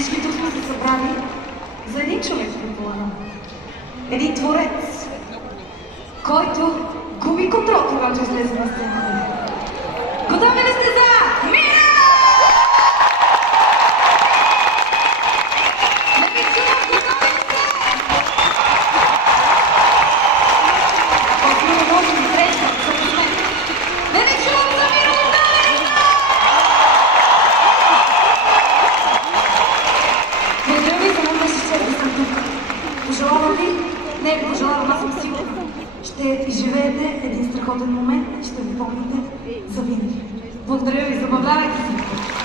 Всички тук сме се събрали за един човек, предполагам. Един творец, който губи контрол, когато излезе на сцената. Готови ли сте за Мира? Не ви чувам, готови ли сте? По-скоро може би среща, за мен. Не ви чувам за Мира, готови ли сте? Благодаря ви, за мен беше чест да съм тук. Пожелавам ви, не пожелавам, аз съм сигурна, ще изживеете един страхотен момент и ще го помните за винаги. Благодаря ви, забавлявайте се!